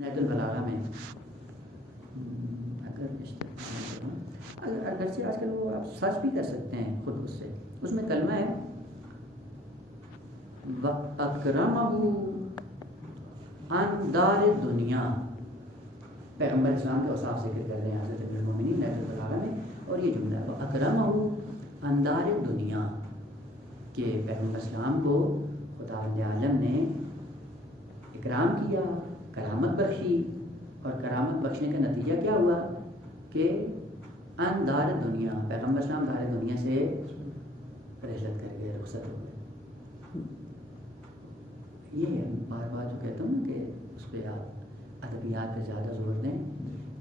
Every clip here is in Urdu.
نہج البلاغہ میں اگرچہ آج کل وہ آپ سرچ بھی کر سکتے ہیں خود اس میں کلمہ ہے وَأَكْرَمَهُ عَنْ دَارِ الدُّنْيَا، پیغمبر اسلام کے اوصاف ذکر کر رہے ہیں حضرت امیر المومنین نہج البلاغہ میں، اور یہ جملہ ہے وَأَكْرَمَهُ عَنْ دَارِ الدُّنْيَا کہ پیغمبر اسلام کو خداوند عالم نے اکرام کیا، کرامت بخشی، اور کرامت بخشنے کا نتیجہ کیا ہوا کہ ان دار دنیا، پیغمبر اسلام دار دنیا سے رحلت کر گئے، رخصت ہو گئے۔ یہ بار بار جو کہتا ہوں کہ اس پہ آپ ادبیات پہ زیادہ زور دیں،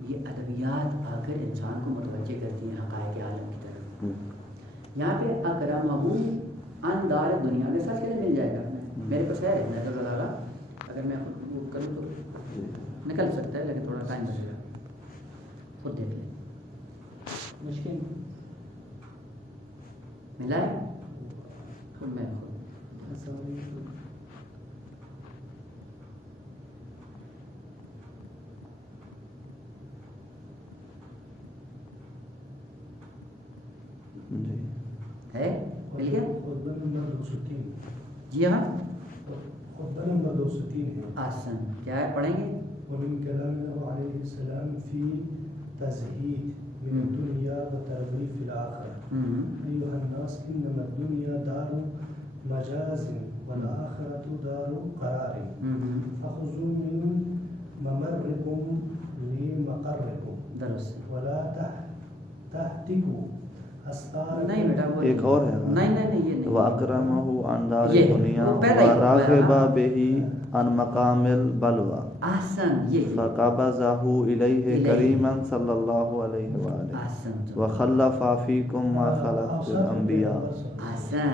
یہ ادبیات آ کر انسان کو متوجہ کرتی ہیں حقائق عالم کی طرف۔ یہاں پہ اکرمہ ان دار دنیا کے ساتھ کیسے مل جائے گا؟ میرے پاس ہے نہج البلاغہ، اگر میں وہ کروں تو نکل سکتا ہے، لیکن تھوڑا ٹائم لگے گا، خود دیکھ لیں۔ مشکل ملا ہے خود میں خود ہے مل گیا؟ جی ہاں آسن کیا ہے پڑھیں گے؟ ومن كلامه عليه السلام في تزهيد من الدنيا وترغيب في الآخرة. أيها الناس إنما الدنيا دار مجاز والآخرة دار قرار فخذوا من ممركم لمقركم ولا تهتكوا نہیں بیٹا ایک اور ہے نہیں یہ نہیں وَأَكْرَمَهُ عَنْ دَارِ الدُّنْيَا وَرَاغِبَ بِهِ عَنْ مَقَامِ الْبَلْوَى احسن یہ فَقَبَضَهُ إِلَيْهِ كَرِيمًا صلی اللہ علیہ وآلہ وَخَلَّفَ فِيكُمْ مَا خَلَفَ الْأَنْبِيَاء۔ احسن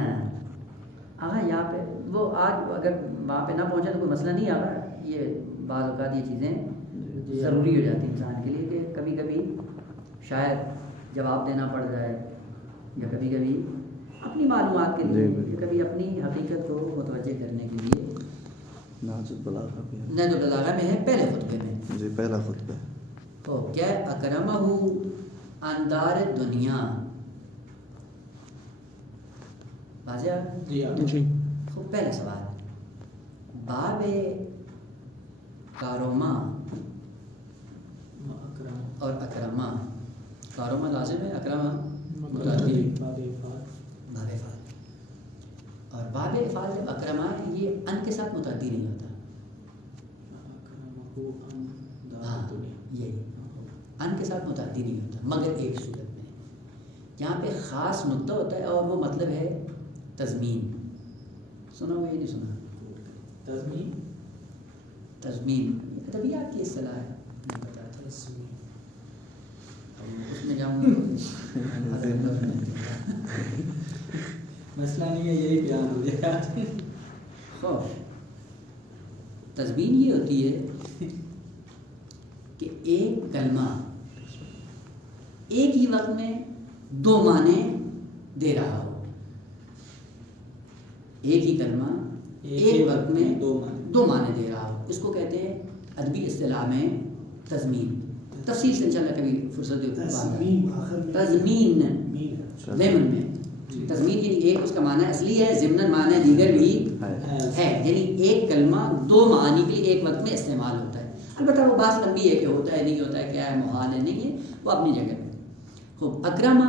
آہاں یہاں پہ وہ آج اگر وہاں پہ نہ پہنچے تو کوئی مسئلہ نہیں آگا، یہ بعض اوقات یہ چیزیں ضروری ہو جاتی انسان کے لیے کہ کبھی کبھی شاید جواب دینا پڑ جائے، یا کبھی کبھی اپنی معلومات کے لیے، یا کبھی اپنی حقیقت کو متوجہ کرنے کے لیے۔ نہج البلاغہ میں ہے پہلے خطبے میں، جی پہلا خطبہ تو کیا اکرمہ عن دار الدنیا، واضح؟ جی خوب پہلا سوال، باب کاروما اور اکرمہ، کاروما لازم ہے، اکرمہ متعدی، باب افعال، اور باب افعال جب اکرمہ یہ ان کے ساتھ متعدی نہیں ہوتا، ہاں یہ ان کے ساتھ متعدی نہیں ہوتا مگر ایک صورت میں، جہاں پہ خاص نقطہ ہوتا ہے اور وہ مطلب ہے تضمین۔ سنا ہوا یہ نہیں سنا؟ تضمین ادبیات کی اصطلاح ہے، میں بتاتا ہوں، اس میں جاؤں گا مسئلہ نہیں ہے، یہی بیان ہو جائے گا۔ خوف تضمین یہ ہوتی ہے کہ ایک کلمہ ایک ہی وقت میں دو معنی دے رہا ہو، ایک ہی کلمہ ایک وقت میں دو معنی دے رہا ہو، اس کو کہتے ہیں ادبی اصطلاح میں تضمین۔ تفصیل سے انشاءاللہ کبھی فرصت دے تضمین ضمن میں، تضمین یعنی ایک اس کا معنی اصلی ہے، ضمن معنی دیگر بھی ہے، یعنی ایک کلمہ دو معنی کے لیے ایک وقت میں استعمال ہوتا ہے۔ البتہ وہ بات لمبی ہے کہ ہوتا ہے نہیں ہوتا ہے، کیا ہے محال ہے نہیں ہے، وہ اپنی جگہ پہ۔ خوب اکرمہ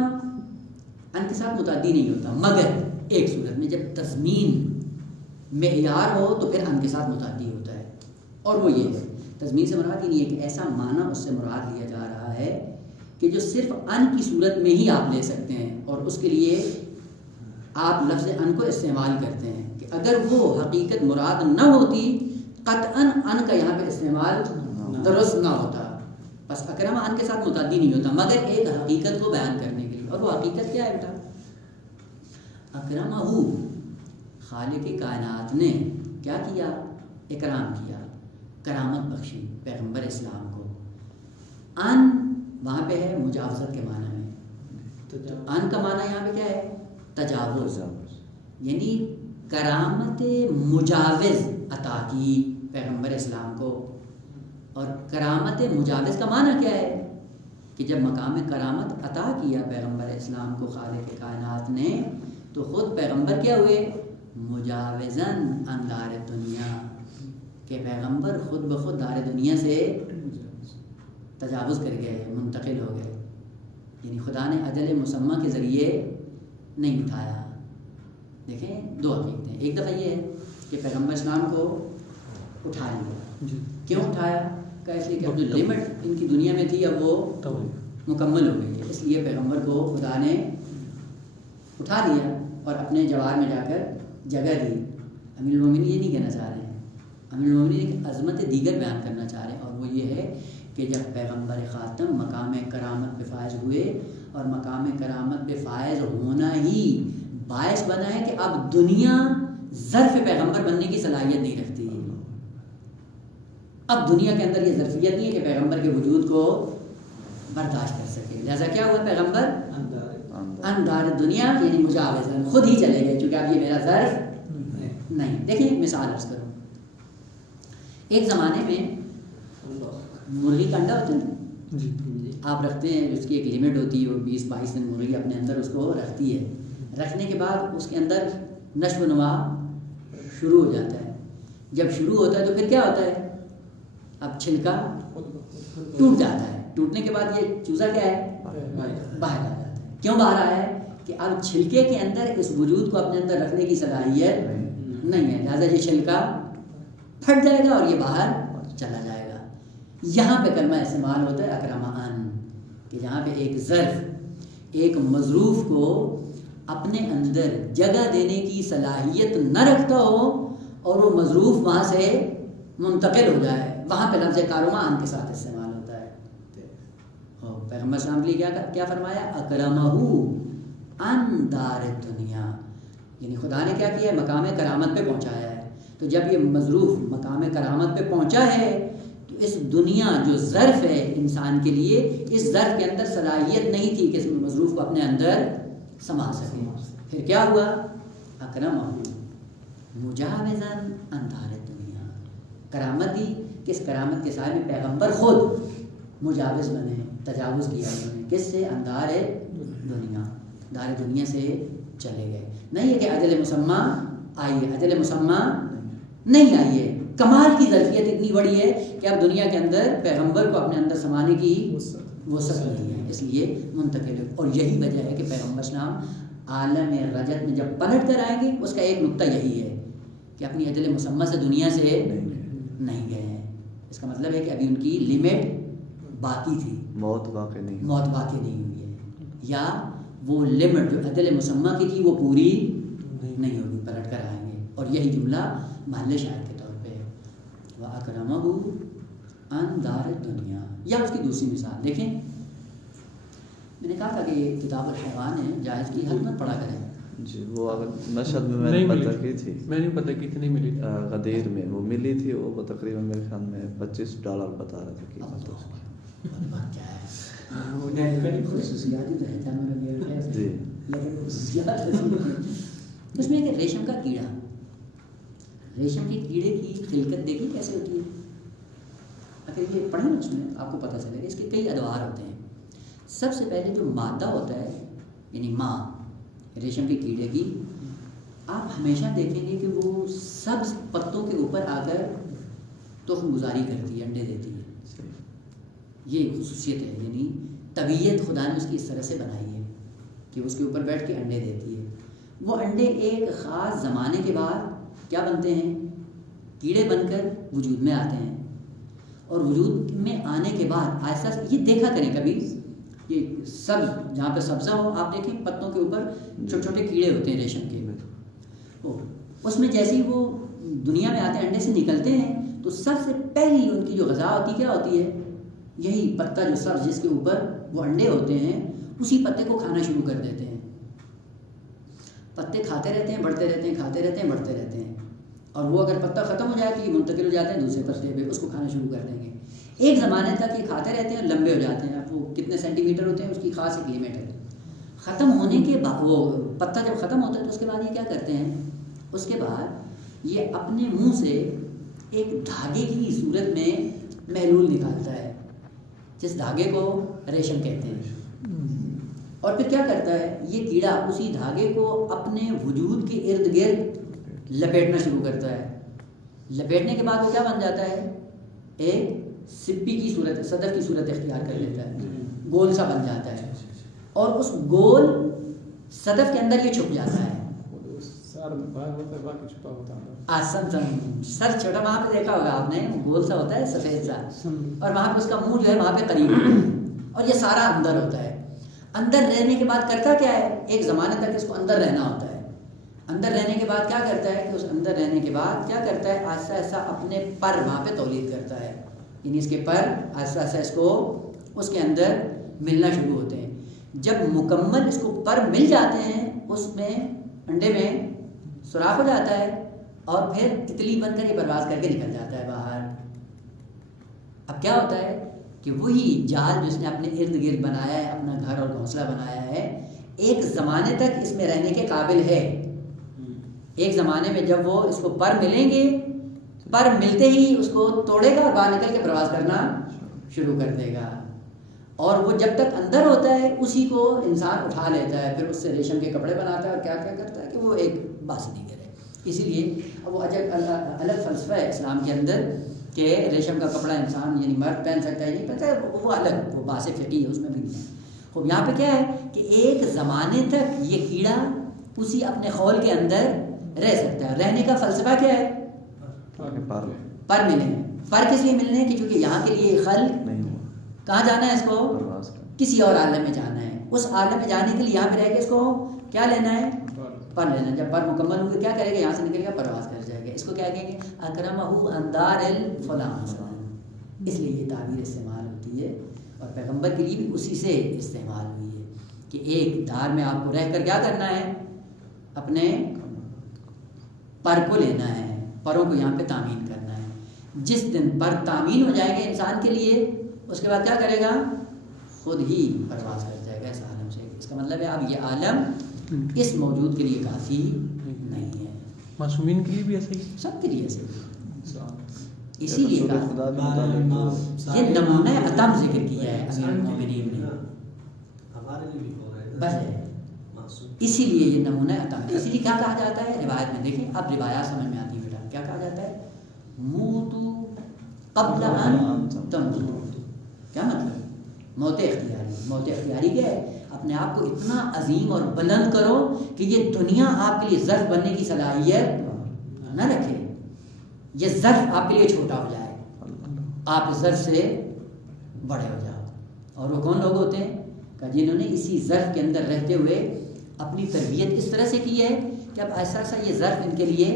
ان کے ساتھ متعدی نہیں ہوتا مگر ایک صورت میں، جب تضمین معیار ہو تو پھر ان کے ساتھ متعدی ہوتا ہے، اور وہ یہ ہے تضمین سے مراد یہ نہیں ہے کہ ایسا معنی اس سے مراد لیا جا رہا ہے کہ جو صرف ان کی صورت میں ہی آپ لے سکتے ہیں، اور اس کے لیے آپ لفظ ان کو استعمال کرتے ہیں کہ اگر وہ حقیقت مراد نہ ہوتی قطعاً ان کا یہاں پہ استعمال درست نہ ہوتا۔ بس اکرمہ ان کے ساتھ متعدی نہیں ہوتا مگر ایک حقیقت کو بیان کرنے کے لیے، اور وہ حقیقت کیا ہے بیٹا؟ اکرمہ خالق کائنات نے کیا کیا؟ اکرام کیا، کرامت بخشی پیغمبر اسلام کو۔ ان وہاں پہ ہے مجاوزت کے معنی میں، تو ان کا معنی یہاں پہ کیا ہے؟ تجاوز، یعنی کرامت مجاوز عطا کی پیغمبر اسلام کو، اور کرامت مجاوز کا معنی کیا ہے کہ جب مقام کرامت عطا کیا پیغمبر اسلام کو خالق کائنات نے تو خود پیغمبر کیا ہوئے مجاوزن عن دار دنیا، کہ پیغمبر خود بخود دار دنیا سے تجاوز کر گئے، منتقل ہو گئے، یعنی خدا نے اجل مسمى کے ذریعے نہیں اٹھایا۔ دیکھیں دو حقیقتیں، ایک دفعہ یہ ہے کہ پیغمبر اسلام کو اٹھا لیا، کیوں اٹھایا؟ کہ اس لیے کہ اب جو لمٹ ان کی دنیا میں تھی اب وہ مکمل ہو گئی ہے، اس لیے پیغمبر کو خدا نے اٹھا لیا اور اپنے جوار میں جا کر جگہ دی۔ امیر المومنین یہ نہیں کہنا چاہ رہے ہیں، امیر المومنین ایک عظمت دیگر بیان کرنا چاہ رہے ہیں، اور وہ یہ ہے کہ جب پیغمبر خاتم مقام کرامت پہ فائز ہوئے، اور مقام کرامت پہ فائز ہونا ہی باعث بنا ہے کہ اب دنیا ظرف پیغمبر بننے کی صلاحیت نہیں رکھتی، اب دنیا کے اندر یہ ظرفیت نہیں ہے کہ پیغمبر کے وجود کو برداشت کر سکے، لہذا کیا ہوا پیغمبر اندار دنیا یعنی مجاوز خود ہی چلے گئے، چونکہ اب یہ میرا ظرف نہیں۔ دیکھیں ایک مثال عرض کروں، ایک زمانے میں مرغی کا انڈا ہوتا ہے، آپ رکھتے ہیں، اس کی ایک لمٹ ہوتی ہے، وہ 20-22 دن مرغی اپنے اندر اس کو رکھتی ہے، رکھنے کے بعد اس کے اندر نشو و نما شروع ہو جاتا ہے، جب شروع ہوتا ہے تو پھر کیا ہوتا ہے، اب چھلکا ٹوٹ جاتا ہے، ٹوٹنے کے بعد یہ چوزہ کیا ہے باہر آ جاتا ہے، کیوں باہر آیا ہے کہ اب چھلکے کے اندر اس وجود کو اپنے اندر رکھنے کی صلاحیت نہیں ہے، لہٰذا یہ چھلکا پھٹ جائے گا اور یہ باہر چلا جائے گا۔ یہاں پہ کلمہ استعمال ہوتا ہے اکرمعن، کہ جہاں پہ ایک ظرف ایک مظروف کو اپنے اندر جگہ دینے کی صلاحیت نہ رکھتا ہو اور وہ مظروف وہاں سے منتقل ہو جائے، وہاں پہ لفظ کارمعن کے ساتھ استعمال ہوتا ہے۔ پیغمبر صلی اللہ علیہ وسلم کیا فرمایا، اکرمہ عن دار دنیا، یعنی خدا نے کیا کیا ہے، مقام کرامت پہ پہنچایا ہے، تو جب یہ مظروف مقام کرامت پہ پہنچا ہے تو اس دنیا جو ظرف ہے انسان کے لیے، اس ظرف کے اندر صلاحیت نہیں تھی کہ اس مظروف کو اپنے اندر سما سکے، پھر کیا ہوا، اکرمہ مجاوزن عن دار دنیا، کرامت دی کہ اس کرامت کے سائے میں پیغمبر خود مجاوز بنے، تجاوز کیا انہوں نے، کس سے، اندار دنیا، دار دنیا سے چلے گئے، نہیں ہے کہ اجل مسمى آئیے، اجل مسمى نہیں آئیے، کمال کی ظرفیت اتنی بڑی ہے کہ اب دنیا کے اندر پیغمبر کو اپنے اندر سمانے کی وسعت نہیں ہے، اس لیے منتقل، اور یہی وجہ ہے کہ پیغمبر اسلام عالم رجت میں جب پلٹ کر آئیں گے، اس کا ایک نقطہ یہی ہے کہ اپنی اجل مسمى سے دنیا سے نہیں گئے ہیں، اس کا مطلب ہے کہ ابھی ان کی لمٹ باقی تھی، موت واقع نہیں ہوئی ہے، یا وہ لمٹ جو اجل مسمى کی تھی وہ پوری نہیں ہوگی، پلٹ کر آئیں گے، اور یہی جملہ محل شاہد کے طور پہ ہے، وَأَكْرَمَهُ عَنْ دَارِ الدُّنْيَا۔ یا اس کی دوسری مثال دیکھیں، میں نے کہا تھا کہ یہ کتاب الحیوان ہے، جائز کی حد مت پڑھا کریں جی، وہ اگر مشہد میں میں نے پتہ کی تھی، میں نے پتہ کی کتنی ملی تھی، غدیر میں وہ ملی تھی، وہ تقریباً میرے خیال میں $25 بتا رہا تھا قیمت اس کی۔ اس میں کہ ریشم کا کیڑا، ریشم کے کیڑے کی خلقت دیکھی کیسے ہوتی ہے، اگر یہ پڑھیں نا اس میں آپ کو پتہ چلے گا، اس کے کئی ادوار ہوتے ہیں۔ سب سے پہلے جو مادہ ہوتا ہے یعنی ماں ریشم کے کیڑے کی، آپ ہمیشہ دیکھیں گے کہ وہ سبز پتوں کے اوپر آ کر تخم گزاری کرتی ہے، انڈے دیتی ہے، یہ خصوصیت ہے، یعنی طبیعت خدا نے اس کی اس طرح سے بنائی ہے کہ اس کے اوپر بیٹھ کے انڈے دیتی ہے۔ وہ انڈے ایک خاص زمانے کے بعد کیا بنتے ہیں، کیڑے بن کر وجود میں آتے ہیں، اور وجود میں آنے کے بعد آہستہ یہ دیکھا کریں کبھی، یہ سبز جہاں پہ سبزہ ہو آپ دیکھیں پتوں کے اوپر چھوٹے چھوٹے کیڑے ہوتے ہیں ریشم کے، اس میں جیسے ہی وہ دنیا میں آتے ہیں انڈے سے نکلتے ہیں تو سب سے پہلی ان کی جو غذا ہوتی کیا ہوتی ہے، یہی پتا جو سبز جس کے اوپر وہ انڈے ہوتے ہیں، اسی پتے کو کھانا شروع کر دیتے ہیں۔ پتے کھاتے رہتے ہیں، بڑھتے رہتے ہیں، کھاتے رہتے ہیں، بڑھتے رہتے ہیں، اور وہ اگر پتا ختم ہو جائے تو یہ منتقل ہو جاتے ہیں دوسرے پتے پہ، اس کو کھانا شروع کر دیں گے۔ ایک زمانے تک یہ کھاتے رہتے ہیں، لمبے ہو جاتے ہیں، اب وہ کتنے سینٹی میٹر ہوتے ہیں اس کی خاص ایک لمٹ ہے۔ ختم ہونے کے بعد وہ پتا جب ختم ہوتا ہے تو اس کے بعد یہ کیا کرتے ہیں، اس کے بعد یہ اپنے منہ سے ایک دھاگے کی صورت میں محلول نکالتا ہے، جس دھاگے کو ریشم کہتے ہیں، اور پھر کیا کرتا ہے یہ کیڑا اسی دھاگے کو اپنے وجود کے ارد گرد لپیٹنا شروع کرتا ہے. لپیٹنے کے بعد وہ کیا بن جاتا ہے؟ ایک سپی کی صورت، صدف کی صورت اختیار کر لیتا ہے، گول سا بن جاتا ہے، اور اس گول صدف کے اندر یہ چھپ جاتا ہے. سر چھوٹا وہاں پہ دیکھا ہوگا آپ نے، گول سا ہوتا ہے سفید سا، اور وہاں پہ اس کا منہ جو ہے وہاں پہ قریب ہوتا ہے، اور یہ سارا اندر ہوتا ہے. اندر رہنے کے بعد کرتا کیا ہے؟ ایک زمانے تک اس کو اندر رہنا ہوتا ہے. اندر رہنے کے بعد کیا کرتا ہے کہ اس اندر رہنے کے بعد کیا کرتا ہے؟ آہستہ آہستہ اپنے پر وہاں پہ تولید کرتا ہے، یعنی اس کے پر آہستہ آہستہ اس کو اس کے اندر ملنا شروع ہوتے ہیں. جب مکمل اس کو پر مل جاتے ہیں، اس میں انڈے میں سوراخ ہو جاتا ہے، اور پھر تتلی بن کر یہ پرواز کر کے نکل جاتا ہے باہر. اب کیا ہوتا ہے کہ وہی جال جس نے اپنے ارد گرد بنایا ہے، اپنا گھر اور گھونسلہ بنایا ہے، ایک زمانے تک اس میں رہنے کے قابل ہے. ایک زمانے میں جب وہ اس کو پر ملیں گے، پر ملتے ہی اس کو توڑے گا اور باہر نکل کے پرواز کرنا شروع کر دے گا. اور وہ جب تک اندر ہوتا ہے اسی کو انسان اٹھا لیتا ہے، پھر اس سے ریشم کے کپڑے بناتا ہے، اور کیا کیا کرتا ہے کہ وہ ایک باسنیگر ہے. اسی لیے اب وہ الگ فلسفہ ہے اسلام کے اندر کہ ریشم کا کپڑا انسان یعنی مرد پہن سکتا ہے، نہیں پہنتا ہے، وہ الگ، وہ باس فقہی ہے، اس میں بھی نہیں ہے. خوب یہاں پہ کیا ہے کہ ایک زمانے تک یہ کیڑا اسی اپنے خول کے اندر رہ سکتا ہے. رہنے کا فلسفہ کیا ہے؟ پر ملے. پر کس لیے ملنے ہیں؟ کہ چونکہ یہاں کے لیے خلق کہاں جانا ہے، اس کو کسی اور عالم میں جانا ہے. اس عالم میں جانے کے لیے یہاں پہ رہ کے اس کو کیا لینا ہے؟ پر لینا. جب پر مکمل ہوگا کیا کرے گا؟ یہاں سے نکلے گا، پرواز کر جائے گا. اس کو کیا کہیں گے؟ اکرمہ اندار الفلاں. اس لیے یہ تعبیر استعمال ہوتی ہے، اور پیغمبر کے لیے بھی اسی سے استعمال ہوئی ہے کہ ایک دار میں آپ کو رہ کر کیا کرنا ہے؟ اپنے پر کو لینا ہے، پروں کو یہاں پہ تامین کرنا ہے. جس دن پر تامین ہو جائے گا انسان کے لیے، اس کے بعد کیا کرے گا؟ خود ہی پرواز کر جائے گا اس عالم سے. اس کا مطلب ہے اب یہ عالم اس موجود کے لیے کافی نہیں ہے. معصومین کے لیے بھی ایسے ہی، سب کے لیے ایسے ہی. اسی لیے یہ نمونہ اتم ذکر کیا ہے امیر المومنین نے، بس ہے. اسی لیے یہ نمونہ اتم ہے. اسی لیے کیا کہا جاتا ہے روایت میں؟ دیکھیں اب روایات سمجھ میں آتی ہے بیٹا. کیا کہا جاتا ہے؟ موتو قبل ان تموتو. کیا مطلب؟ موت اختیاری. موت اختیاری کیا ہے؟ اپنے آپ کو اتنا عظیم اور بلند کرو کہ یہ دنیا آپ کے لیے ظرف بننے کی صلاحیت نہ رکھے. یہ ظرف آپ کے لیے چھوٹا ہو جائے، آپ اس ظرف سے بڑے ہو جاؤ. اور وہ کون لوگ ہوتے ہیں کہ جنہوں نے اسی ظرف کے اندر رہتے ہوئے اپنی تربیت اس طرح سے کی ہے کہ اب ایسا ایسا یہ ظرف ان کے لیے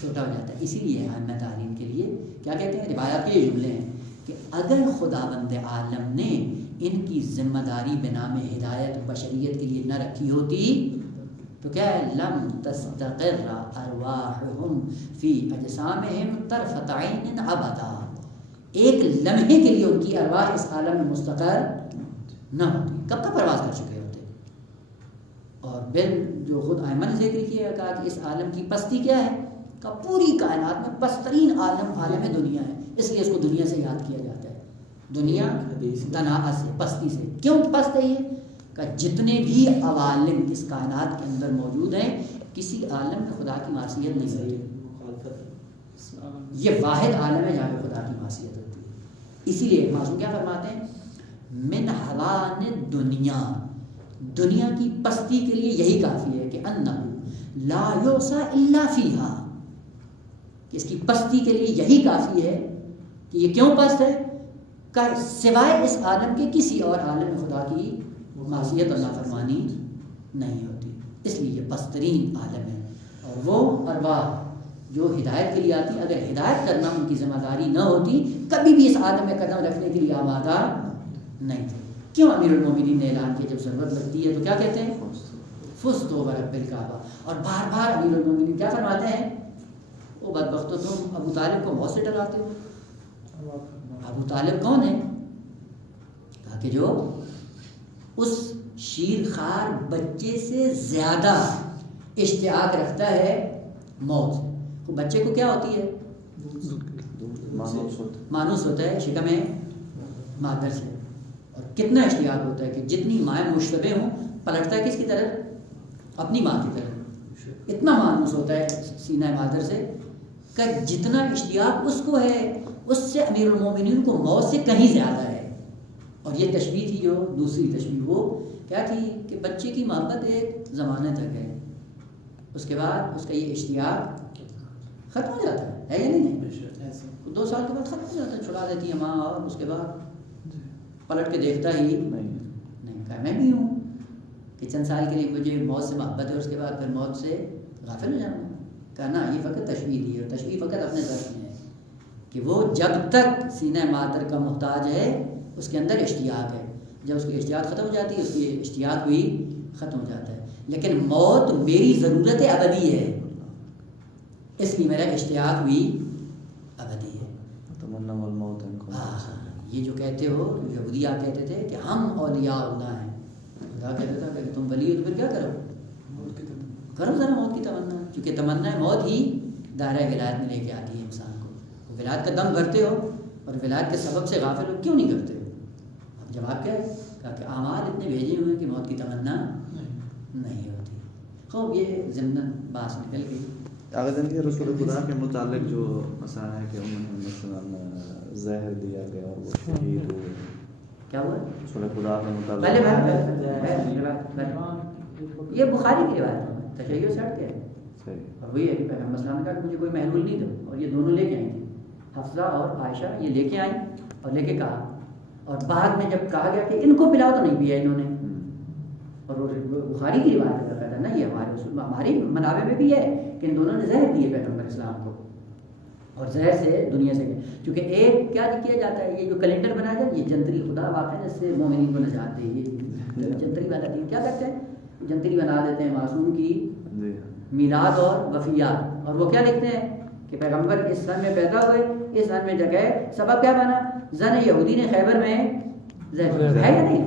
چھوٹا ہو جاتا ہے. اسی لیے ائمہ تعلیم کے لیے کیا کہتے ہیں؟ روایات کے یہ جملے ہیں کہ اگر خداوند عالم نے ان کی ذمہ داری بنا میں ہدایت بشریت کے لیے نہ رکھی ہوتی تو کیا ہے؟ لم تستقر ارواحهم فی اجسامهم طرفۃ عین ابدا. ایک لمحے کے لیے ان کی ارواح اس عالم میں مستقر نہ ہوتی. کب کا پرواز کر چکے ہوتے. اور بل جو خود ائمہ نے ذکر کیا، کہا کہ اس عالم کی پستی کیا ہے؟ کہ پوری کائنات میں پسترین عالم دنیا ہے. اس لیے اس کو دنیا سے یاد کیا جاتا ہے. دنیا تناعت سے، پستی سے. کیوں پست ہے یہ؟ کہ جتنے بھی عوالم اس کائنات کے اندر موجود ہیں، کسی عالم میں خدا کی معصیت نہیں ہوتی. یہ واحد عالم ہے جہاں پہ خدا کی معصیت ہوتی ہے. اسی لیے معصوم کیا فرماتے ہیں؟ من حوان دنیا. دنیا کی پستی کے لیے یہی کافی ہے کہ انہ لا یوسع الا فیہا. کہ اس کی پستی کے لیے یہی کافی ہے کہ یہ کیوں پست ہے؟ کہ سوائے اس عالم کے کسی اور عالم میں خدا کی معصیت اور نافرمانی نہیں ہوتی. اس لیے یہ پسترین عالم ہے. اور وہ ارواح جو ہدایت کے لیے آتی، اگر ہدایت کرنا ان کی ذمہ داری نہ ہوتی کبھی بھی اس عالم میں قدم رکھنے کے لیے آمادہ نہیں تھے. کیوں امیر المومنین نے اعلان کیا جب ضرورت لگتی ہے تو کیا کہتے ہیں؟ فزت برب الکعبہ. اور بار بار امیر المومنین کیا فرماتے ہیں؟ وہ بدبختو تم ابو طالب کو موت سے ڈراتے ہو. ابو طالب کون ہے؟ کہا کہ جو اس شیر خوار بچے سے زیادہ اشتیاق رکھتا ہے موت سے. وہ بچے کو کیا ہوتی ہے؟ مانوس ہوتا ہے شکم مادر سے. اور کتنا اشتیاق ہوتا ہے کہ جتنی مائیں مشتبہ ہوں پلٹتا ہے کس کی طرف؟ اپنی ماں کی طرف. اتنا مانوس ہوتا ہے سینہ مادر سے کہ جتنا اشتیاق اس کو ہے اس سے امیر المومنین کو موت سے کہیں زیادہ ہے. اور یہ تشبیہ تھی جو دوسری تشبیہ وہ کیا تھی کہ بچے کی محبت ایک زمانے تک ہے, اس کے بعد اس کا یہ اشتیاق ختم ہو جاتا ہے یا نہیں ہے؟ 2 سال کے بعد ختم ہو جاتا ہے, چھڑا دیتی ہے ماں, اور اس کے بعد پلٹ کے دیکھتا ہی نہیں. کہا میں بھی ہوں کہ چند سال کے لیے مجھے موت سے محبت ہے, اس کے بعد پھر موت سے غافل ہو جانا. کہنا یہ فقط تشبیہ دی ہے, اور تشبیہ فقط اپنے ذات میں ہے کہ وہ جب تک سینہ مادر کا محتاج ہے اس کے اندر اشتیاق ہے, جب اس کی اشتیاق ختم ہو جاتی ہے اس کی اشتیاق بھی ختم ہو جاتا ہے. لیکن موت میری ضرورت ابدی ہے, اس لیے میرا اشتیاق بھی ابدی ہے. یہ جو کہتے ہو یہودیہ کہتے تھے کہ ہم اولیاء اللہ ہیں, خدا کہتا تھا کہ تم ولی ہو تو پھر کیا کرو ذرا موت کی تمنا, کیونکہ تمنا موت ہی دائرہ ولایت میں لے کے آتی ہے انسان کو. ولایت کا دم بھرتے ہو اور ولایت کے سبب سے غافل ہو, کیوں نہیں کرتے ہو؟ اب جواب کیا ہے؟ کہا کہ اعمال اتنے بھیجے ہوئے ہیں کہ موت کی تمنا نہیں ہوتی. خوب یہ ضمن باس نکل گئی. اگر دیکھیے رسول خدا کے متعلق جو مسئلہ ہے کہ انہوں نے مثلاً زہر دیا گیا اور وہ شہید ہوئے, کیا ہوا رسول خدا کے متعلق؟ یہ بخاری کی روایت ہے, تشیع سے ہٹ کے اور وہی ہے کہ پیغمبر صلی اللہ علیہ وسلم نے کہا کہ مجھے کوئی محلول نہیں دو, اور یہ دونوں لے کے آئی تھی, حفصہ اور عائشہ, یہ لے کے آئیں اور لے کے کہا, اور بعد میں جب کہا گیا کہ ان کو پلاؤ تو نہیں پیا انہوں نے. اور بخاری کی روایت کا ہے نا, یہ ہماری منابع میں بھی ہے کہ ان دونوں نے زہر دیے پیغمبر اسلام کو, اور زہر سے دنیا سے, کیونکہ ایک کیا کیا جاتا ہے, یہ جو کیلنڈر بنایا جائے, یہ جنتری خدا واقع ہے جس سے مومنین کو نجات دے. یہ جنتری بنا دی, کیا کرتے ہیں جنتری بنا دیتے ہیں معصوم کی میلاد اور وفیات, اور وہ کیا لکھتے ہیں کہ پیغمبر اس سن میں پیدا ہوئے, اس سن میں جگہ, سبب کیا بنا, زن یہودی نے خیبر میں زہر ہے یا نہیں.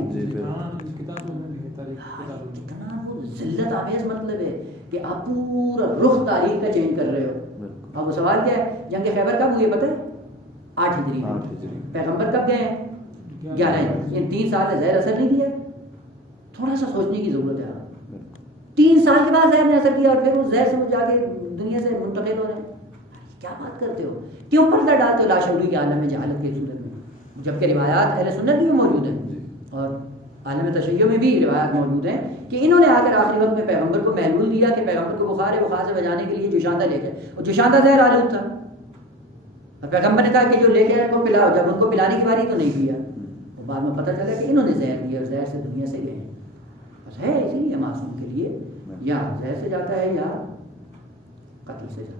کتنا وہ ذلت آمیز مطلب ہے کہ آپ پورا رخ تاریخ کا چینج کر رہے ہو. اب وہ سوال کیا ہے, جنگ خیبر کب ہوئی ہے پتہ ہے؟ 8 ہجری. پیغمبر کب گئے ہیں؟ 11. ان 3 سال میں زہر اثر نہیں کیا. تھوڑا سا سوچنے کی ضرورت ہے. 3 سال کے بعد زہر نے اثر کیا, اور پھر اس زہر سے جا کے دنیا سے منتقل ہو رہے ہیں. کیا بات کرتے ہو, کیوں پردہ ڈالتے ہو لاشعوری کے عالم میں جہالت کی صورت میں, جبکہ روایات اہل سنت میں موجود ہیں اور عالم تشیع میں بھی روایات موجود ہیں کہ انہوں نے آ کر آخری وقت میں پیغمبر کو محلول دیا کہ پیغمبر کو بخار ہے, بخار سے بچانے کے لیے جوشاندہ لے جائے, اور جوشاندہ زہر آلود تھا, اور پیغمبر نے کہا کہ جو لے کے آئے ان کو پلاؤ. جب ان کو پلانے کی باری تو نہیں پیا, اور بعد میں پتہ چلا کہ انہوں نے زہر دیا اور زہر سے دنیا سے گئے. بس ہے اسی لیے معصوم کے لیے یا زہر سے جاتا ہے یا قتل سے جاتا ہے.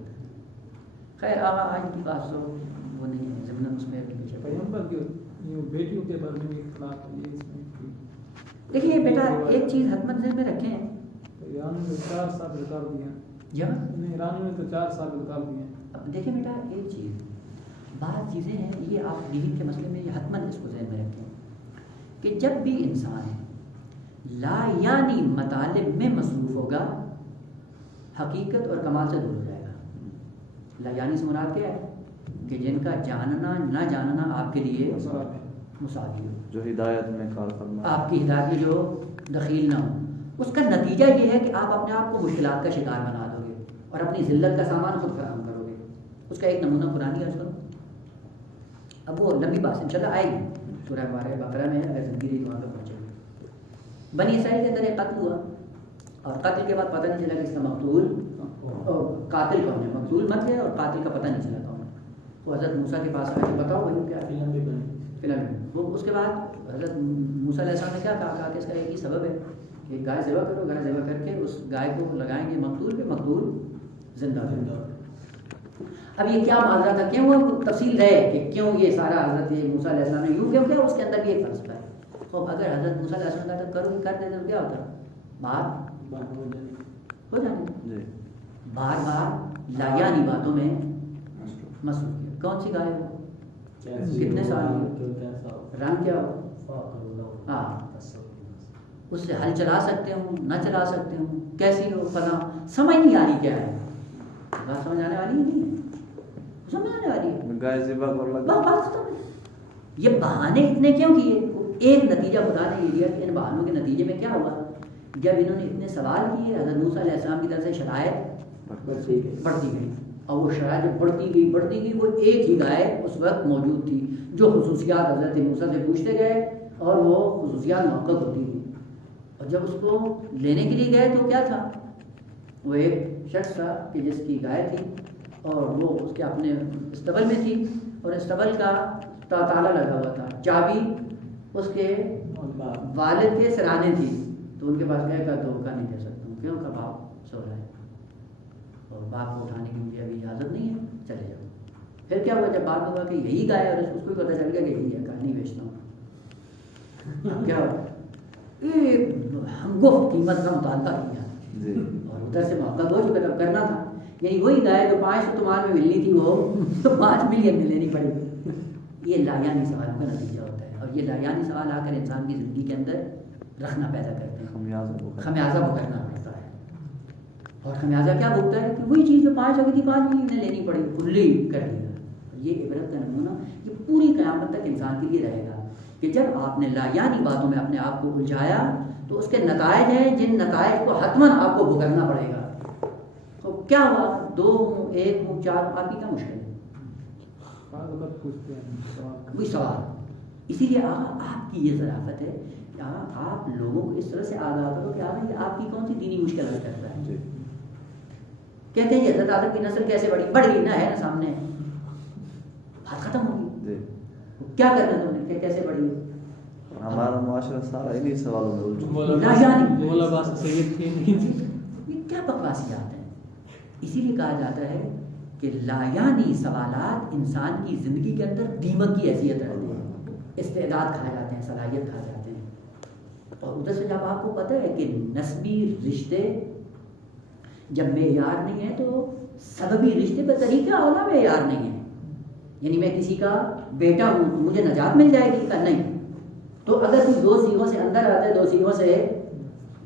خیر آغا آج کی بات تو وہ نہیں ہے, ضمن اس میں پیغمبر کی بیٹیوں کے بارے میں اختلاف ہے. دیکھیے بیٹا ایک چیز حتمن ذہن میں رکھیں, ایران میں 4 سال رکار دیے ہیں, ایران میں تو 4 سال رکار دیے ہیں. اب دیکھیں بیٹا ایک چیز, بعض چیزیں ہیں یہ آپ دین کے مسئلے میں یہ حتمن اس کو ذہن میں رکھیں کہ جب بھی انسان لا یعنی مطالب میں مصروف ہوگا حقیقت اور کمال سے دور ہو جائے گا. لا یعنی سے مراد کیا ہے کہ جن کا جاننا نہ جاننا آپ کے لیے مساوی ہو, جو ہدایت میں کار فرما, آپ کی ہدایت میں جو دخیل نہ ہو. اس کا نتیجہ یہ ہے کہ آپ اپنے آپ کو مشکلات کا شکار بنا دو گے اور اپنی ذلت کا سامان خود فراہم کرو گے. اس کا ایک نمونہ قرآنی عرض کرو. اب وہ لمبی بات انشاءاللہ آئے گی, سورہ ہمارے بقرہ میں اگر زندگی رہی وہاں تک پہنچے گی. بنی اسرائیل کے اندر ایک قتل ہوا, اور قتل کے بعد پتہ نہیں چلا کہ اس کا مقتول اور قاتل کون ہے. مقتول مت ہے اور قاتل کا پتہ نہیں چلا کون ہے. وہ حضرت موسیٰ کے پاس آ کے بتاؤ بھائی کیا فلم. وہ اس کے بعد حضرت موسیٰ علیہ السلام نے کیا کہا کہ اس کا ایک ہی سبب ہے کہ گائے ذبح کرو, گائے ذبح کر کے اس گائے کو لگائیں گے مقتول پہ, مقتول زندہ زندہ. اب یہ کیا معاملہ تھا, کیوں وہ تفصیل رہے کہ کیوں یہ سارا حضرت موسیٰ علیہ السلام نے یوں کیوں کیا, اس کے اندر بھی ایک فلسفہ ہے. تو اگر حضرت موسیٰ علیہ السلام کا کرو کر دیتے تو کیا ہوتا, بات ہو جاتی. بار بار لایانی باتوں میں مصروف کیا. کون سی گائے ہو, کتنے سال کی, رنگ کیا ہو, ہاں اس سے ہل چلا سکتے ہوں نہ چلا سکتے ہوں, کیسی ہو, فلاں, سمجھ نہیں آ رہی کیا ہے. بات سمجھ آنے والی نہیں ہے. سمجھ آنے والی ہے گائے ذبح کر لگا بات ختم ہے. یہ بہانے اتنے کیوں کیے؟ ایک نتیجہ خدا نے یہ دیا کہ ان بہانوں کے نتیجے میں کیا ہوا؟ جب انہوں نے اتنے سوال کیے حضرت موسیٰ علیہ السلام کی طرف سے شرائط بڑھتی گئی، اور وہ شرائط جب بڑھتی گئی وہ ایک ہی گائے اس وقت موجود تھی جو خصوصیات حضرت موسیٰ سے پوچھتے گئے اور وہ خصوصیات محقق ہوتی تھی. اور جب اس کو لینے کے لیے گئے تو کیا تھا؟ وہ ایک شخص تھا کہ جس کی گائے تھی اور وہ اس کے اپنے استبل میں تھی اور استبل کا تالا لگا ہوا تھا، چابی اس کے والد کے سرانے تھی. تو ان کے پاس گئے کہا دھوکہ نہیں دے سکتا ہوں، کیوں؟ کا باپ سو رہا ہے اور باپ کو اٹھانے کی مجھے ابھی اجازت نہیں ہے، چلے جاؤ. پھر کیا ہوا؟ جب بات ہوا کہ یہی گائے اور اس کو بھی پتہ چل گیا کہ یہی ہے، کہا نہیں بیچتا ہوں. کیا ہوا؟ ایک ہنگفت قیمت کا مطالبہ کیا اور ادھر سے محقق ہو چکا تھا، کرنا تھا. یعنی وہی گائے جو 500 تومان میں ملنی تھی وہ 5 ملین میں لینی پڑی. یہ لایانی سوالوں کا نتیجہ ہوتا ہے، اور یہ لایانی سوال آ کر انسان کی زندگی کے اندر رکھنا پیدا کرتے ہیں، خمیازہ بھگتنا پڑتا ہے. اور خمیازہ کیا بھگتا ہے کہ وہی چیز جو 5 لگی تھی 5 ملین میں لینی پڑی، کھلی کر دیا. یہ عبرت کا نمونہ یہ پوری قیامت تک انسان کے لیے رہے گا کہ جب آپ نے لایانی باتوں میں اپنے آپ کو الجھایا تو اس کے نتائج ہیں جن نتائج کو حتماً آپ کو بھگتنا پڑے گا. تو کیا ہوا؟ 2 ہوں 1 ہوں 4 ہوں، آپ کی کیا مشکل ہے؟ وہی سوال. اسی لیے آپ کی یہ ظرافت ہے کہ آپ لوگوں کو اس طرح سے آگاہ کرو کہ آپ کی کون سی دینی مشکل حل کرتا ہے. کہتے ہیں حضرت آدم کی نسل کیسے بڑھ گئی، نہ ہے نا سامنے، بات ختم ہوگی. کیا کرنا تم نے، کیسے بڑھی؟ ہمارا معاشرہ سارا انہی سوالوں میں یہ کیا بکواسیات ہیں. اسی لیے کہا جاتا ہے کہ لایانی سوالات انسان کی زندگی کے اندر دیمک کی حیثیت رہتے ہیں، استعداد کھا جاتے ہیں، صلاحیت کھا جاتے ہیں. اور ادھر سے جب آپ کو پتہ ہے کہ نسبی رشتے جب معیار نہیں ہے تو سببی رشتے کا طریقہ اولا معیار نہیں ہے. یعنی میں کسی کا بیٹا ہوں تو مجھے نجات مل جائے گی کا نہیں. تو اگر کوئی 2 سیغوں سے اندر آتا ہے 2 سیغوں سے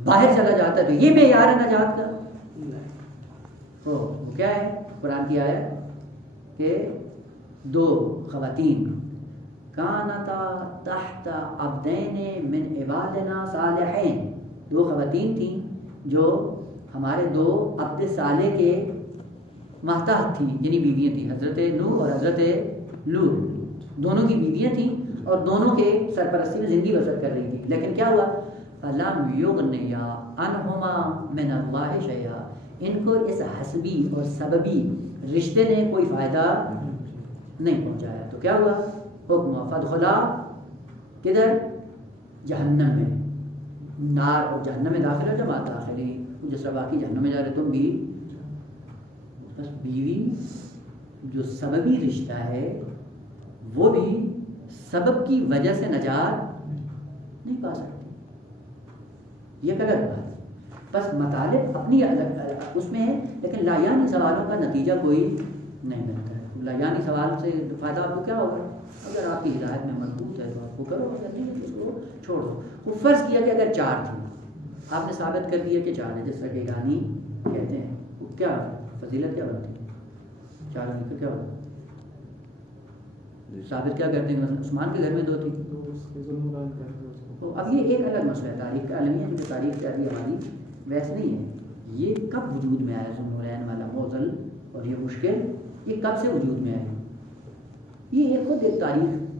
باہر چلا جاتا ہے تو یہ معیار ہے نجات کا. وہ کیا ہے؟ قرآن کی آیت کہ 2 خواتین کانتا تحت عبدین من عبادنا صالحین، 2 خواتین تھیں جو ہمارے 2 عبد صالح کے ماتحت تھیں، یعنی بیویاں تھیں، حضرت نوح اور حضرت لوط. دونوں کی بیویاں تھیں اور دونوں کے سرپرستی میں زندگی بسر کر رہی تھی. لیکن کیا ہوا؟ فَلَمْ يُغْنِيَا عَنْهُمَا مِنَ اللَّهِ شَيْئًا، ان کو اس حسبی اور سببی رشتے نے کوئی فائدہ نہیں پہنچایا. تو کیا ہوا؟ حکم فَادْخُلَا کدھر؟ جہنم میں. نار اور جہنم میں داخل ہو جماعت داخلی جس طرح باقی جہنم میں جا رہے تم بھی. بس بیوی جو سببی رشتہ ہے وہ بھی سبب کی وجہ سے نجات نہیں پا سکتی. یہ غلط بات ہے. بس مطالب اپنی الگ اس میں ہے لیکن لایانی سوالوں کا نتیجہ کوئی نہیں ملتا ہے. لایانی سوال سے فائدہ آپ کو کیا ہوگا؟ اگر آپ کی ہدایت میں مضبوط ہے تو آپ کو کرو، اگر نہیں ہے تو اس کو چھوڑو. وہ فرض کیا کہ اگر 4 تھیں، آپ نے ثابت کر دیا کہ 4 ہے، جس طرح کہ ایرانی کہتے ہیں، وہ کیا فضیلت کیا بنتی ہے؟ 4 آنے کا کیا ہوگا؟ ثابت کیا کرتے ہیں؟ مثلا عثمان کے گھر میں 2 تھی. تو اب یہ ایک الگ مسئلہ ہے، تاریخ کا عالم ہے، جو تاریخ کا ابھی ہماری ویس نہیں ہے. یہ کب وجود میں آیا ذوالنورین والا معضل اور یہ مشکل، یہ کب سے وجود میں آیا؟ یہ خود ایک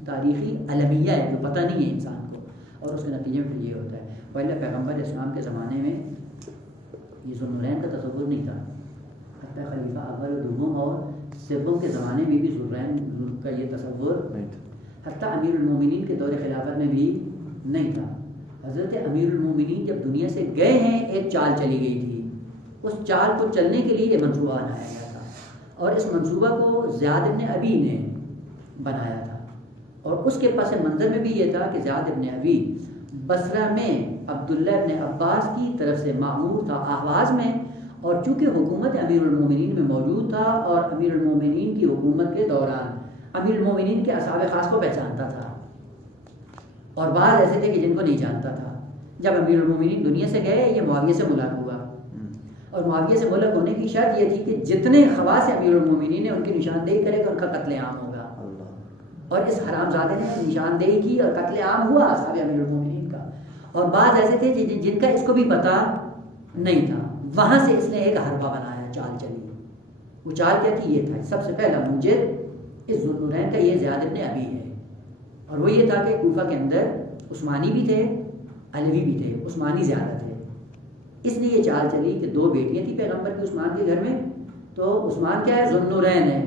تاریخی المیہ ہے جو پتہ نہیں ہے انسان کو، اور اس کے نتیجے میں پھر یہ ہوتا ہے. پہلے پیغمبر اسلام کے زمانے میں یہ ذوالنورین کا تصور نہیں تھا. حتیٰ خلیفہ اول دوم اور سوم کے زمانے میں بھی ذوالنورین کا یہ تصور نہیں تھا. حتیٰ امیر المومنین کے دور خلافت میں بھی نہیں تھا. حضرت امیر المومنین جب دنیا سے گئے ہیں ایک چال چلی گئی تھی، اس چال کو چلنے کے لیے یہ منصوبہ بنایا گیا تھا، اور اس منصوبہ کو زیاد ابن ابی نے بنایا تھا. اور اس کے پس منظر میں بھی یہ تھا کہ زیاد ابن ابی بصرہ میں عبداللہ ابن عباس کی طرف سے مأمور تھا آغاز میں، اور چونکہ حکومت امیر المومنین میں موجود تھا اور امیر المومنین کی حکومت کے دوران امیر المومنین کے اصحاب خاص کو پہچانتا تھا، اور بعض ایسے تھے کہ جن کو نہیں جانتا تھا. جب امیر المومنین دنیا سے گئے یہ معاویہ سے ملاقات ہوا، اور معاویہ سے ملک ہونے کی شرط یہ تھی کہ جتنے خواص امیر المومنین ہیں ان کی نشاندہی کرے گا ان کا قتل عام ہوگا. اور اس حرام زادے نے نشاندہی کی اور قتل عام ہوا اصحاب امیر المومنین کا. اور بعض ایسے تھے جن کا اس کو بھی پتہ نہیں تھا. وہاں سے اس نے ایک حربہ بنایا، چال چلی. وہ چال کیا تھی؟ یہ تھا سب سے پہلا موجد اس ذوالنورین کا یہ زیاد ابن ابی ہے. اور وہ یہ تھا کہ کوفہ کے اندر عثمانی بھی تھے، علوی بھی تھے، عثمانی زیادہ تھے. اس لیے یہ چال چلی کہ 2 بیٹیاں تھیں پیغمبر کی عثمان کے گھر میں. تو عثمان کیا ہے؟ ذوالنورین ہے.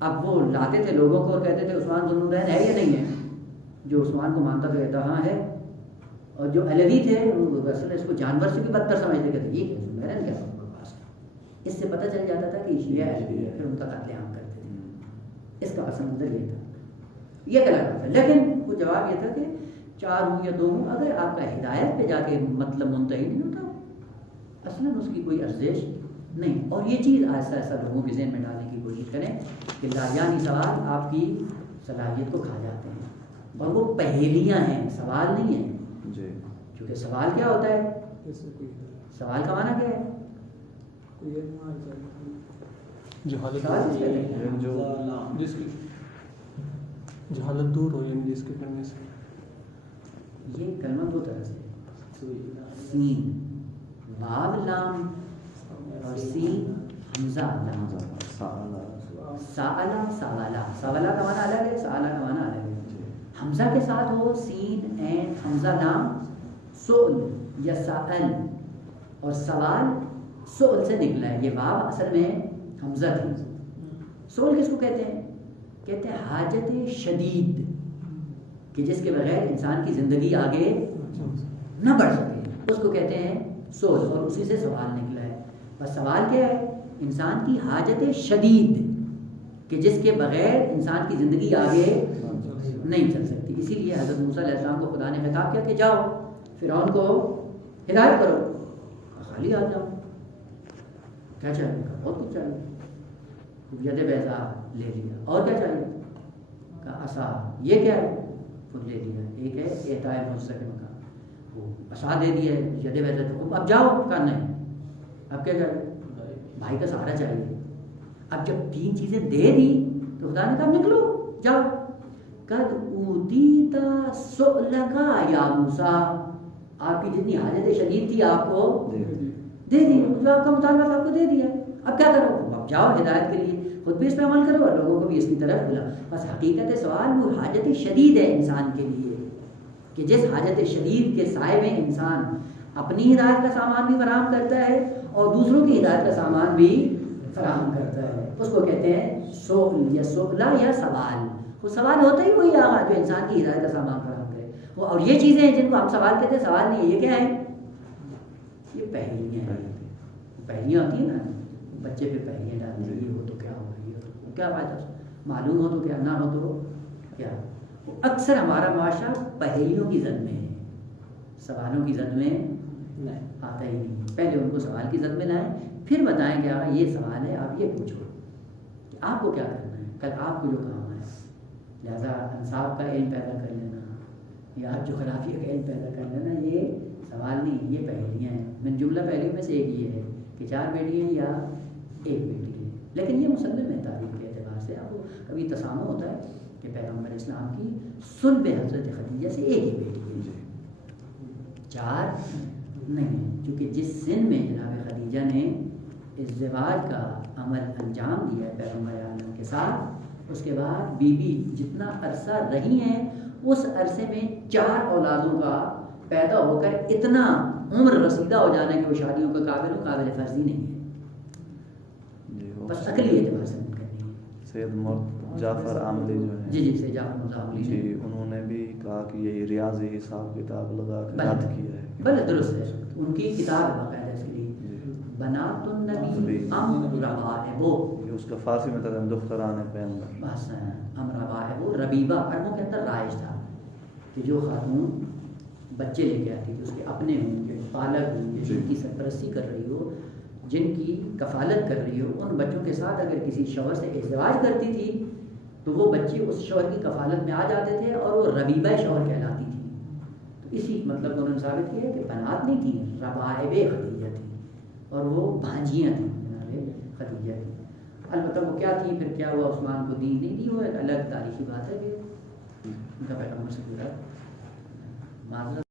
اب وہ لاتے تھے لوگوں کو اور کہتے تھے عثمان ذوالنورین ہے یا نہیں ہے. جو عثمان کو مانتا تھا کہتا ہاں ہے. اور جو علوی تھے اصل اس کو جانور سے بھی بدتر سمجھتے کہتے یہ ذوالنورین کیا پاس. اس سے پتہ چل جاتا تھا کہ شیعہ ہے، پھر ان کا قتل عام کرتے تھے. اس کا پس منظر یہ تھا، یہ کہلاتا تھا. لیکن وہ جواب یہ تھا کہ 4 ہوں یا 2 ہوں، اگر آپ کا ہدایت پہ جا کے مطلب منتہی نہیں ہوتا اصلاً اس کی کوئی ارزش نہیں. اور یہ چیز ایسا ایسا لوگوں کے ذہن میں ڈالنے کی کوشش کریں کہ لاجانی سوال آپ کی صلاحیت کو کھا جاتے ہیں. اور وہ پہیلیاں ہیں، سوال نہیں ہیں. کیونکہ سوال کیا ہوتا ہے؟ سوال کا معنی کیا ہے؟ جہالت دور ہو، یعنی جس کے کرنے سے. یہ کلمہ 2 طرح سے، سین واو لام اور سین حمزہ لام. سالا سوالا، سوالا کا معنی الگ ہے، سالا کا معنی الگ ہے. حمزہ کے ساتھ ہو سین این حمزہ لام سؤل یا سائل، اور سوال سؤل سے نکلا ہے. یہ واو اصل میں حمزہ تھی. سؤل کس کو کہتے ہیں؟ کہتے ہیں حاجت شدید، کہ جس کے بغیر انسان کی زندگی آگے نہ بڑھ سکے، اس کو کہتے ہیں سؤل. اور اسی سے سوال نکلا ہے. بس سوال کیا ہے؟ انسان کی حاجت شدید، کہ جس کے بغیر انسان کی زندگی آگے نہیں چل سکتی. اسی لیے حضرت موسیٰ علیہ السلام کو خدا نے خطاب کیا کہ جاؤ فرعون کو ہدایت کرو. خالی ہاتھ جاؤ، کیا چاہیے؟ بہت کچھ چاہیے. ید بیضا لے لیا. اور کیا چاہیے؟ کہا عصا. یہ کیا ہے؟ خود لے لیا. ایک ہے اعطاء مستقیم کا، وہ عصا دے دیا ہے. ید بیضا اب جاؤ. کہا نہیں، اب کیا چاہیے؟ بھائی کا سہارا چاہیے. اب جب 3 چیزیں دے دی تو خدا نے کہا نکلو جاؤ. قد اوتیتا سؤلک یا موسیٰ، آپ کی جتنی حاجت شدید تھی آپ کو دے دی. آپ کا مطالبہ آپ کو دے دیا. اب کیا کرو؟ اب جاؤ ہدایت کے لیے، خود بھی اس پہ عمل کرو اور لوگوں کو بھی اس کی طرف بلا. بس حقیقت سوال وہ حاجت شدید ہے انسان کے لیے، کہ جس حاجت شدید کے سائے میں انسان اپنی ہدایت کا سامان بھی فراہم کرتا ہے اور دوسروں کی ہدایت کا سامان بھی فراہم کرتا ہے. اس کو کہتے ہیں سؤل یا سؤلا یا سوال. وہ سوال ہوتا ہی وہی آغاز جو انسان کی ہدایت کا سامان فراہم کرے. وہ اور یہ چیزیں ہیں جن کو ہم سوال کہتے ہیں، سوال نہیں ہے. یہ کیا ہے؟ یہ پہلیاں ہیں. پہلیاں ہوتی ہیں نا، بچے پہ پہلیاں ڈالتے ہیں، یہ ہو تو کیا ہو، یہ ہو تو کیا فائدہ، معلوم ہو تو کیا، نہ ہو تو کیا. اکثر ہمارا معاشرہ پہلیوں کی زد میں ہے، سوالوں کی زد میں آتا ہی نہیں. پہلے ان کو سوال کی زد میں لائیں، پھر بتائیں کہ یہ سوال ہے، آپ یہ پوچھو کہ آپ کو کیا کرنا ہے، کل آپ کو جو کام ہے. لہٰذا انصاف کا علم پیدا کر لینا یا جغرافیہ کا علم پیدا کر لینا یہ سوال نہیں، یہ پہلیاں ہیں. من جملہ پہلیوں میں سے ایک یہ ہے کہ 4 بیٹی ہیں یا 1 بیٹی ہے. لیکن یہ مسلم ہے تاریخ کے اعتبار سے. اب کبھی تسامح ہوتا ہے کہ پیغمبر اسلام کی صلب حضرت خدیجہ سے 1 ہی بیٹی ہے، 4 نہیں ہے. کیونکہ جس سن میں جناب خدیجہ نے ازدواج کا عمل انجام دیا ہے پیغمبر عالم کے ساتھ، اس کے بعد بی بی جتنا عرصہ رہی ہیں اس عرصے میں 4 اولادوں کا پیدا ہو کر اتنا عمر رسیدہ ہو جانا کہ وہ شادیوں کا قابل فرضی نہیں ہے. بس عقلی اعتبار سے کرنی ہے. سید جعفر عاملی جو ہیں، جی سید جعفر عاملی جی، انہوں نے بھی کہا کہ یہ ریاضی حساب کتاب لگا کے رد کیا ہے. بلے درست ہے، ان کی کتاب باقاعدہ اس کے لیے بنات النبی ام ربائبو، اس کا فارسی میں ترجمہ دختران پیغمبر. بس ام ربائبو، ربیبہ عربوں کے اندر رائج تھا کہ جو خاتون بچے لے کے آتی تھی، اس کے اپنے ہوں، جو پالک ہوں، جن کی سرپرستی کر رہی ہو، جن کی کفالت کر رہی ہو، ان بچوں کے ساتھ اگر کسی شوہر سے ازدواج کرتی تھی تو وہ بچے اس شوہر کی کفالت میں آ جاتے تھے اور وہ ربیبہ شوہر کہلاتی تھی. تو اسی مطلب انہوں نے ثابت کیا ہے کہ بنات نہیں تھیں، ربائب خدیجہ تھی. اور وہ بھانجیاں تھیں جناب خدیجہ کی. البتہ وہ کیا تھیں پھر کیا ہوا عثمان کو دین نہیں دی, وہ ایک الگ تاریخی بات ہے کہ ان کا پیغمبر سے پورا معذرت